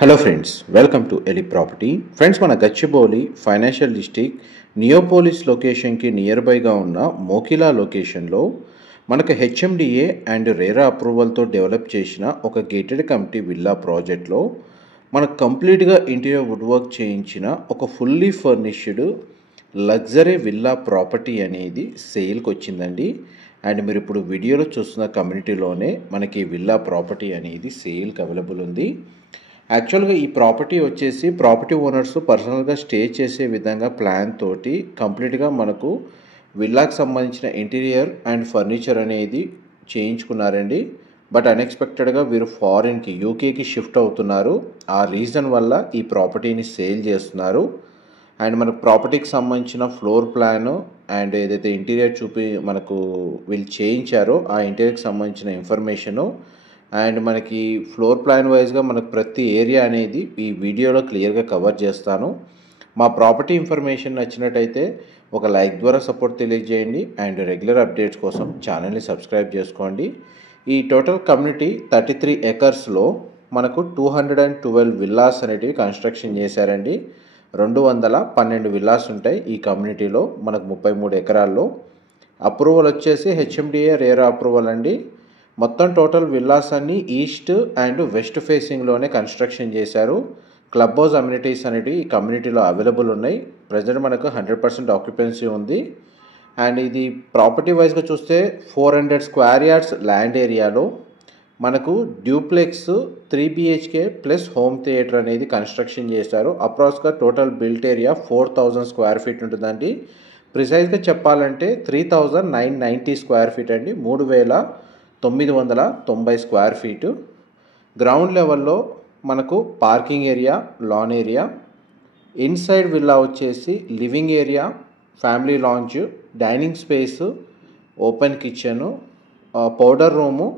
Hello friends, welcome to ఎలి property. Friends, మన Gachibowli financial district Neopolis లొకేషన్కి నియర్ బైగా ఉన్న మోకిలా లొకేషన్లో మనకు హెచ్ఎండిఏ అండ్ రేరా అప్రూవల్తో డెవలప్ చేసిన ఒక గేటెడ్ కమిటీ విల్లా ప్రాజెక్ట్లో మనకు కంప్లీట్గా ఇంటీరియర్ వుడ్ వర్క్ చేయించిన ఒక fully furnished luxury villa property అనేది సేల్కి వచ్చిందండి. అండ్ మీరు ఇప్పుడు వీడియోలో చూస్తున్న కమ్యూనిటీలోనే మనకి విల్లా ప్రాపర్టీ అనేది సేల్కి అవైలబుల్ ఉంది. యాక్చువల్గా ఈ ప్రాపర్టీ వచ్చేసి ప్రాపర్టీ ఓనర్స్ పర్సనల్గా స్టే చేసే విధంగా ప్లాన్ తోటి కంప్లీట్గా మనకు విల్లాకి సంబంధించిన ఇంటీరియర్ అండ్ ఫర్నిచర్ అనేది చేయించుకున్నారండి. బట్ అన్ఎక్స్పెక్టెడ్గా వీరు ఫారిన్కి యూకేకి షిఫ్ట్ అవుతున్నారు. ఆ రీజన్ వల్ల ఈ ప్రాపర్టీని సేల్ చేస్తున్నారు. అండ్ మనకు ప్రాపర్టీకి సంబంధించిన ఫ్లోర్ ప్లాను అండ్ ఏదైతే ఇంటీరియర్ మనకు వీళ్ళు చేయించారో ఆ ఇంటీరియర్కి సంబంధించిన ఇన్ఫర్మేషను అండ్ మనకి ఫ్లోర్ ప్లాన్ వైజ్గా మనకు ప్రతి ఏరియా అనేది ఈ వీడియోలో క్లియర్గా కవర్ చేస్తాను. మా ప్రాపర్టీ ఇన్ఫర్మేషన్ నచ్చినట్టయితే ఒక లైక్ ద్వారా సపోర్ట్ తెలియజేయండి అండ్ రెగ్యులర్ అప్డేట్స్ కోసం ఛానల్ని సబ్స్క్రైబ్ చేసుకోండి. ఈ టోటల్ కమ్యూనిటీ 33 ఎకర్స్లో మనకు 212 విల్లాస్ అనేటివి కన్స్ట్రక్షన్ చేశారండి. 212 విల్లాస్ ఉంటాయి ఈ కమ్యూనిటీలో. మనకు 33 ఎకరాల్లో అప్రూవల్ వచ్చేసి హెచ్ఎండిఏ రేరా అప్రూవల్ అండి. మొత్తం టోటల్ విల్లాస్ అన్ని ఈస్ట్ అండ్ వెస్ట్ ఫేసింగ్లోనే కన్స్ట్రక్షన్ చేశారు. క్లబ్ హౌస్ అమ్యూనిటీస్ అనేవి ఈ కమ్యూనిటీలో అవైలబుల్ ఉన్నాయి. ప్రజెంట్ మనకు 100% ఆక్యుపెన్సీ ఉంది. అండ్ ఇది ప్రాపర్టీ వైజ్గా చూస్తే 400 స్క్వేర్ యార్డ్స్ ల్యాండ్ ఏరియాలో మనకు duplex 3 BHK plus home theatre అనేది కన్స్ట్రక్షన్ చేశారు. అప్రాక్స్గా total built area 4000 square feet ఉంటుందండి. ప్రిసైజ్గా చెప్పాలంటే 3990 స్క్వేర్ ఫీట్ అండి. 3990 స్క్వేర్ ఫీటు. గ్రౌండ్ లెవెల్లో మనకు parking area, lawn area, inside villa వచ్చేసి living area, family lounge, dining space, open kitchen, powder room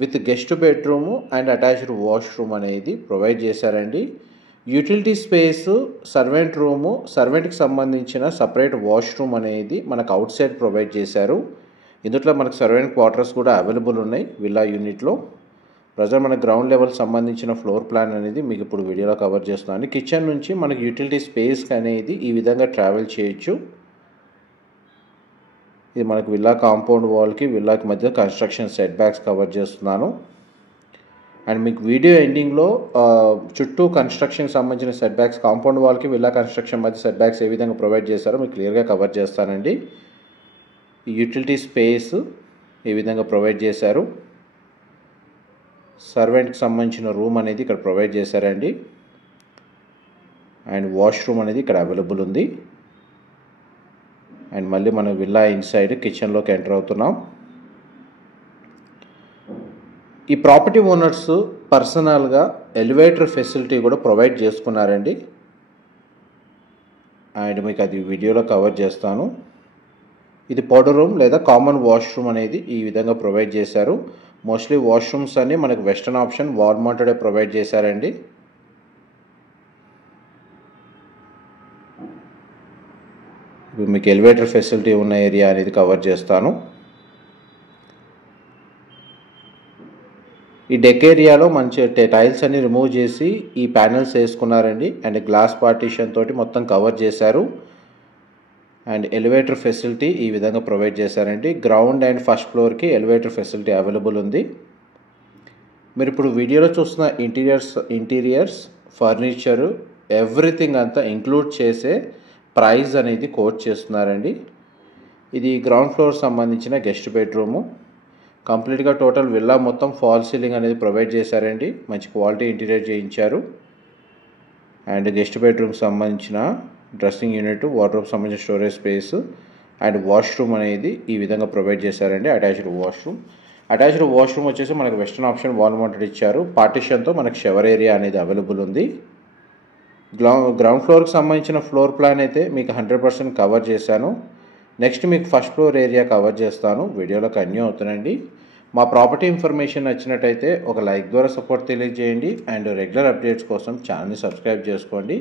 with guest bedroom and attached washroom అనేది provide చేశారండి. Utility space, servant room, సర్వెంట్కి సంబంధించిన separate washroom అనేది మనకు out side provide చేశారు. ఇందులో మనకు సర్వెంట్ క్వార్టర్స్ కూడా అవైలబుల్ ఉన్నాయి విల్లా యూనిట్లో. ప్రజెంట్ మన గ్రౌండ్ లెవెల్ సంబంధించిన ఫ్లోర్ ప్లాన్ అనేది మీకు ఇప్పుడు వీడియోలో కవర్ చేస్తున్నాను. కిచెన్ నుంచి మనకి యూటిలిటీ స్పేస్ అనేది ఈ విధంగా ట్రావెల్ చేయొచ్చు. ఇది మనకు విల్లా కాంపౌండ్ వాల్కి విల్లాకి మధ్య కన్స్ట్రక్షన్ సెట్ బ్యాక్స్ కవర్ చేస్తున్నాను. అండ్ మీకు వీడియో ఎండింగ్లో చుట్టూ కన్స్ట్రక్షన్కి సంబంధించిన సెట్ బ్యాక్స్, కాంపౌండ్ వాల్కి విల్లా కన్స్ట్రక్షన్ మధ్య సెట్ బ్యాక్స్ ఏ విధంగా ప్రొవైడ్ చేస్తారో మీకు క్లియర్గా కవర్ చేస్తానండి. యూటిలిటీ స్పేస్ ఏ విధంగా ప్రొవైడ్ చేశారు, సర్వెంట్కి సంబంధించిన రూమ్ అనేది ఇక్కడ ప్రొవైడ్ చేశారండి. అండ్ వాష్రూమ్ అనేది ఇక్కడ అవైలబుల్ ఉంది. అండ్ మళ్ళీ మనం విల్లా ఇన్సైడ్ కిచెన్లోకి ఎంటర్ అవుతున్నాం. ఈ ప్రాపర్టీ ఓనర్స్ పర్సనల్గా ఎలివేటర్ ఫెసిలిటీ కూడా ప్రొవైడ్ చేసుకున్నారండి. అండ్ మీకు అది వీడియోలో కవర్ చేస్తాను. ఇది పౌడర్ రూమ్ లేదా కామన్ వాష్రూమ్ అనేది ఈ విధంగా ప్రొవైడ్ చేశారు. మోస్ట్లీ వాష్రూమ్స్ అన్ని మనకు western option wall mounted provide చేశారండి. ఇప్పుడు మీకు ఎలివేటర్ ఫెసిలిటీ ఉన్న ఏరియా అనేది కవర్ చేస్తాను. ఈ డెక్ ఏరియాలో మంచి టైల్స్ అన్ని రిమూవ్ చేసి ఈ ప్యానెల్స్ వేసుకున్నారండి. అండ్ గ్లాస్ పార్టీషన్ తోటి మొత్తం కవర్ చేశారు. అండ్ ఎలివేటర్ ఫెసిలిటీ ఈ విధంగా ప్రొవైడ్ చేశారండి. గ్రౌండ్ అండ్ ఫస్ట్ ఫ్లోర్కి ఎలివేటర్ ఫెసిలిటీ అవైలబుల్ ఉంది. మీరు ఇప్పుడు వీడియోలో చూస్తున్న ఇంటీరియర్స్ ఫర్నిచరు ఎవ్రీథింగ్ అంతా ఇంక్లూడ్ చేసే ప్రైస్ అనేది కోట్ చేస్తున్నారండి. ఇది గ్రౌండ్ ఫ్లోర్ సంబంధించిన గెస్ట్ బెడ్రూము. కంప్లీట్గా టోటల్ విల్లా మొత్తం ఫాల్ సీలింగ్ అనేది ప్రొవైడ్ చేశారండి. మంచి క్వాలిటీ ఇంటీరియర్ చేయించారు. అండ్ గెస్ట్ బెడ్రూమ్కి సంబంధించిన డ్రెస్సింగ్ యూనిట్, వార్డ్రోబ్ సంబంధించిన స్టోరేజ్ స్పేస్ అండ్ వాష్రూమ్ అనేది ఈ విధంగా ప్రొవైడ్ చేశారండి. అటాచ్డ్ వాష్రూమ్ వచ్చేసి మనకు వెస్టర్న్ ఆప్షన్ వాల్ మౌంటెడ్ ఇచ్చారు. పార్టిషన్తో మనకు షవర్ ఏరియా అనేది అవైలబుల్ ఉంది. గ్రౌండ్ ఫ్లోర్కి సంబంధించిన ఫ్లోర్ ప్లాన్ అయితే మీకు 100% కవర్ చేశాను. నెక్స్ట్ మీకు ఫస్ట్ ఫ్లోర్ ఏరియా కవర్ చేస్తాను. వీడియోలో కంటిన్యూ అవుతానండి. మా ప్రాపర్టీ ఇన్ఫర్మేషన్ నచ్చినట్టయితే ఒక లైక్ ద్వారా సపోర్ట్ తెలియజేయండి అండ్ రెగ్యులర్ అప్డేట్స్ కోసం ఛానల్ని సబ్స్క్రైబ్ చేసుకోండి.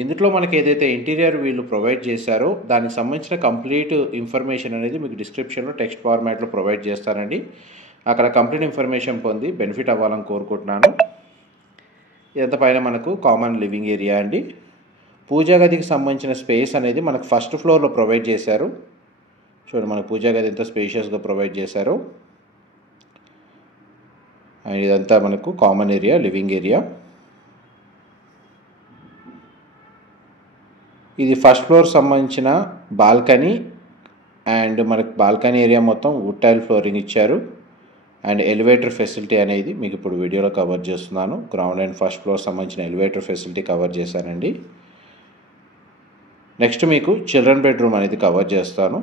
ఇందులో మనకి ఏదైతే ఇంటీరియర్ వీళ్ళు ప్రొవైడ్ చేశారో దానికి సంబంధించిన కంప్లీట్ ఇన్ఫర్మేషన్ అనేది మీకు డిస్క్రిప్షన్లో టెక్స్ట్ ఫార్మాట్లో ప్రొవైడ్ చేస్తానండి. అక్కడ కంప్లీట్ ఇన్ఫర్మేషన్ పొంది బెనిఫిట్ అవ్వాలని కోరుకుంటున్నాను. ఇదంతా పైన మనకు కామన్ లివింగ్ ఏరియా అండి. పూజా గదికి సంబంధించిన స్పేస్ అనేది మనకు ఫస్ట్ ఫ్లోర్లో ప్రొవైడ్ చేశారు. చూడండి, మనకు పూజా గది ఎంత స్పేషియస్గా ప్రొవైడ్ చేశారు. అండ్ ఇదంతా మనకు కామన్ ఏరియా, లివింగ్ ఏరియా. ఇది ఫస్ట్ ఫ్లోర్ సంబంధించిన బాల్కనీ. అండ్ మనకు బాల్కనీ ఏరియా మొత్తం వుడ్ టైల్ ఫ్లోరింగ్ ఇచ్చారు. అండ్ ఎలివేటర్ ఫెసిలిటీ అనేది మీకు ఇప్పుడు వీడియోలో కవర్ చేస్తున్నాను. గ్రౌండ్ అండ్ ఫస్ట్ ఫ్లోర్ సంబంధించిన ఎలివేటర్ ఫెసిలిటీ కవర్ చేశానండి. నెక్స్ట్ మీకు చిల్డ్రన్ బెడ్రూమ్ అనేది కవర్ చేస్తాను.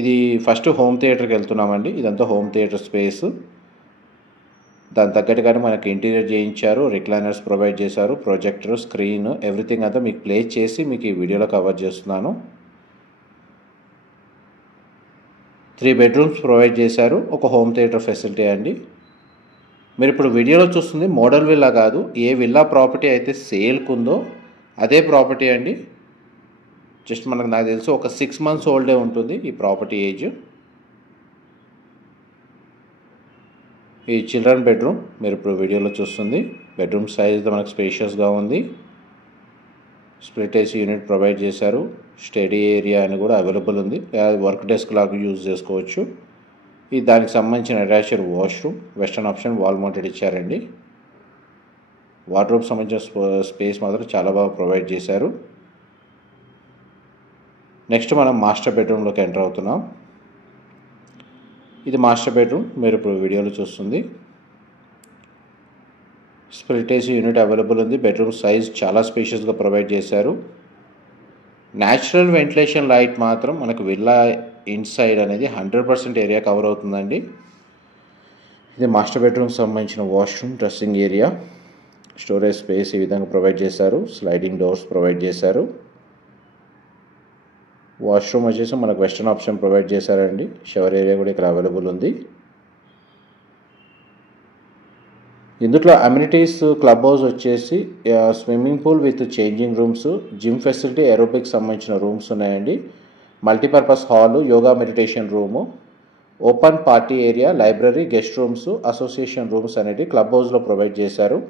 ఇది ఫస్ట్ హోమ్ థియేటర్కి వెళ్తున్నామండి. ఇదంతా హోమ్ థియేటర్ స్పేస్. దాని తగ్గట్టుగానే మనకి ఇంటీరియర్ చేయించారు, రిక్లైనర్స్ ప్రొవైడ్ చేశారు, ప్రొజెక్టర్, స్క్రీన్, ఎవ్రీథింగ్ అంతా మీకు ప్లే చేసి మీకు ఈ వీడియోలో కవర్ చేస్తున్నాను. 3 బెడ్రూమ్స్ ప్రొవైడ్ చేశారు. ఒక హోమ్ థియేటర్ ఫెసిలిటీ అండి. మీరు ఇప్పుడు వీడియోలో చూస్తుంది మోడల్ విల్లా కాదు. ఏ విల్లా ప్రాపర్టీ అయితే సేల్కి ఉందో అదే ప్రాపర్టీ అండి. జస్ట్ నాకు తెలిసి ఒక 6 months ఓల్డే ఉంటుంది ఈ ప్రాపర్టీ ఏజ్. ఈ చిల్డ్రన్ బెడ్రూమ్ మీరు ఇప్పుడు వీడియోలో చూస్తుంది. బెడ్రూమ్ సైజ్ మనకు స్పేషియస్గా ఉంది. స్ప్లిట్ ఏసీ యూనిట్ ప్రొవైడ్ చేశారు. స్టడీ ఏరియా అని కూడా అవైలబుల్ ఉంది. వర్క్ డెస్క్ లాగా యూజ్ చేసుకోవచ్చు. ఇది దానికి సంబంధించిన attached washroom. Western option wall mounted ఇచ్చారండి. వార్డ్రోబ్ సంబంధించిన స్పేస్ మాత్రం చాలా బాగా ప్రొవైడ్ చేశారు. నెక్స్ట్ మనం మాస్టర్ బెడ్రూమ్లోకి ఎంటర్ అవుతున్నాం. ఇది మాస్టర్ బెడ్రూమ్ మీరు ఇప్పుడు వీడియోలో చూస్తుంది. స్ప్లిట్ ఏసీ యూనిట్ అవైలబుల్ ఉంది. బెడ్రూమ్ సైజ్ చాలా స్పేషియస్గా ప్రొవైడ్ చేశారు. న్యాచురల్ వెంటిలేషన్ లైట్ మాత్రం మనకు విల్లా ఇన్సైడ్ అనేది 100% ఏరియా కవర్ అవుతుందండి. ఇది మాస్టర్ బెడ్రూమ్కి సంబంధించిన washroom, dressing area, storage space ఈ విధంగా ప్రొవైడ్ చేశారు. స్లైడింగ్ డోర్స్ ప్రొవైడ్ చేశారు. వాష్రూమ్ వచ్చేసి మనకు వెస్టర్న్ ఆప్షన్ ప్రొవైడ్ చేశారండి. షవర్ ఏరియా కూడా ఇక్కడ అవైలబుల్ ఉంది. ఇందులో అమ్యూనిటీస్ క్లబ్ హౌస్ వచ్చేసి swimming pool with changing rooms, gym facility, aerobics సంబంధించిన రూమ్స్ ఉన్నాయండి. Multipurpose hall, yoga meditation room, open party area, library, guest rooms, association rooms అనేవి క్లబ్ హౌస్లో ప్రొవైడ్ చేశారు.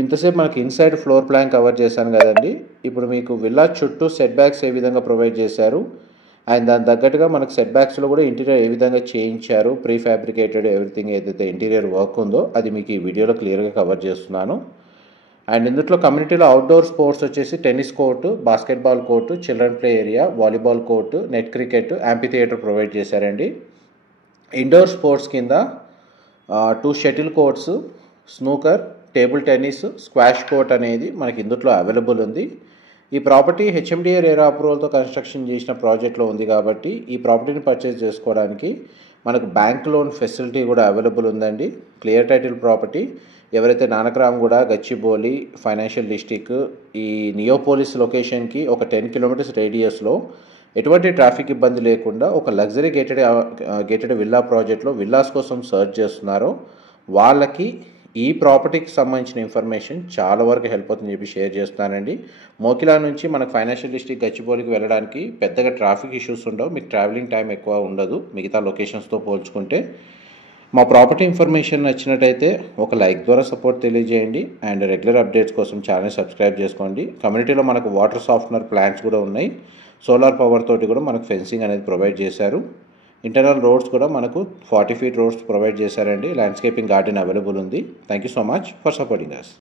ఇంతసేపు మనకి ఇన్సైడ్ ఫ్లోర్ ప్లాన్ కవర్ చేశాను కదండి. ఇప్పుడు మీకు విల్లా చుట్టూ సెట్ బ్యాక్స్ ఏ విధంగా ప్రొవైడ్ చేశారు అండ్ దాని తగ్గట్టుగా మనకు సెట్ బ్యాక్స్లో కూడా ఇంటీరియర్ ఏ విధంగా చేయించారు, ప్రీ ఫ్యాబ్రికేటెడ్ ఎవ్రీథింగ్ ఏదైతే ఇంటీరియర్ వర్క్ ఉందో అది మీకు ఈ వీడియోలో క్లియర్గా కవర్ చేస్తున్నాను. అండ్ ఇందులో కమ్యూనిటీలో అవుట్డోర్ స్పోర్ట్స్ వచ్చేసి tennis court, basketball court, children play area, volleyball court, net cricket, amphitheatre provide చేశారండి. ఇండోర్ స్పోర్ట్స్ కింద 2 shuttle courts, snooker, table tennis, squash court అనేది మనకి ఇందులో అవైలబుల్ ఉంది. ఈ ప్రాపర్టీ హెచ్ఎండిఏ రేరా అప్రూవల్తో కన్స్ట్రక్షన్ చేసిన ప్రాజెక్ట్లో ఉంది కాబట్టి ఈ ప్రాపర్టీని పర్చేస్ చేసుకోవడానికి మనకు బ్యాంక్ లోన్ ఫెసిలిటీ కూడా అవైలబుల్ ఉందండి. Clear title property. ఎవరైతే నానక్రామ్గూడ, గచ్చిబౌలి ఫైనాన్షియల్ డిస్ట్రిక్ట్, ఈ నియోపోలిస్ లొకేషన్కి ఒక 10 kilometers రేడియస్లో ఎటువంటి ట్రాఫిక్ ఇబ్బంది లేకుండా ఒక లగ్జరీ గేటెడ్ విల్లా ప్రాజెక్ట్లో విల్లాస్ కోసం సర్చ్ చేస్తున్నారో వాళ్ళకి ఈ ప్రాపర్టీకి సంబంధించిన ఇన్ఫర్మేషన్ చాలా వరకు హెల్ప్ అవుతుందని చెప్పి షేర్ చేస్తున్నానండి. మోకిలా నుంచి మనకు ఫైనాన్షియల్ డిస్ట్రిక్ట్ గచ్చిబౌలికి వెళ్ళడానికి పెద్దగా ట్రాఫిక్ ఇష్యూస్ ఉండవు. మీకు ట్రావెలింగ్ టైం ఎక్కువ ఉండదు మిగతా లొకేషన్స్తో పోల్చుకుంటే. మా ప్రాపర్టీ ఇన్ఫర్మేషన్ నచ్చినట్టయితే ఒక లైక్ ద్వారా సపోర్ట్ తెలియజేయండి అండ్ రెగ్యులర్ అప్డేట్స్ కోసం ఛానల్ సబ్స్క్రైబ్ చేసుకోండి. కమ్యూనిటీలో మనకు వాటర్ సాఫ్ట్నర్ ప్లాంట్స్ కూడా ఉన్నాయి. సోలార్ పవర్ తోటి కూడా మనకు ఫెన్సింగ్ అనేది ప్రొవైడ్ చేశారు. ఇంటర్నల్ రోడ్స్ కూడా మనకు 40 feet రోడ్స్ ప్రొవైడ్ చేశారండి. ల్యాండ్స్కేపింగ్ గార్డెన్ అవైలబుల్ ఉంది. Thank you so much for supporting us.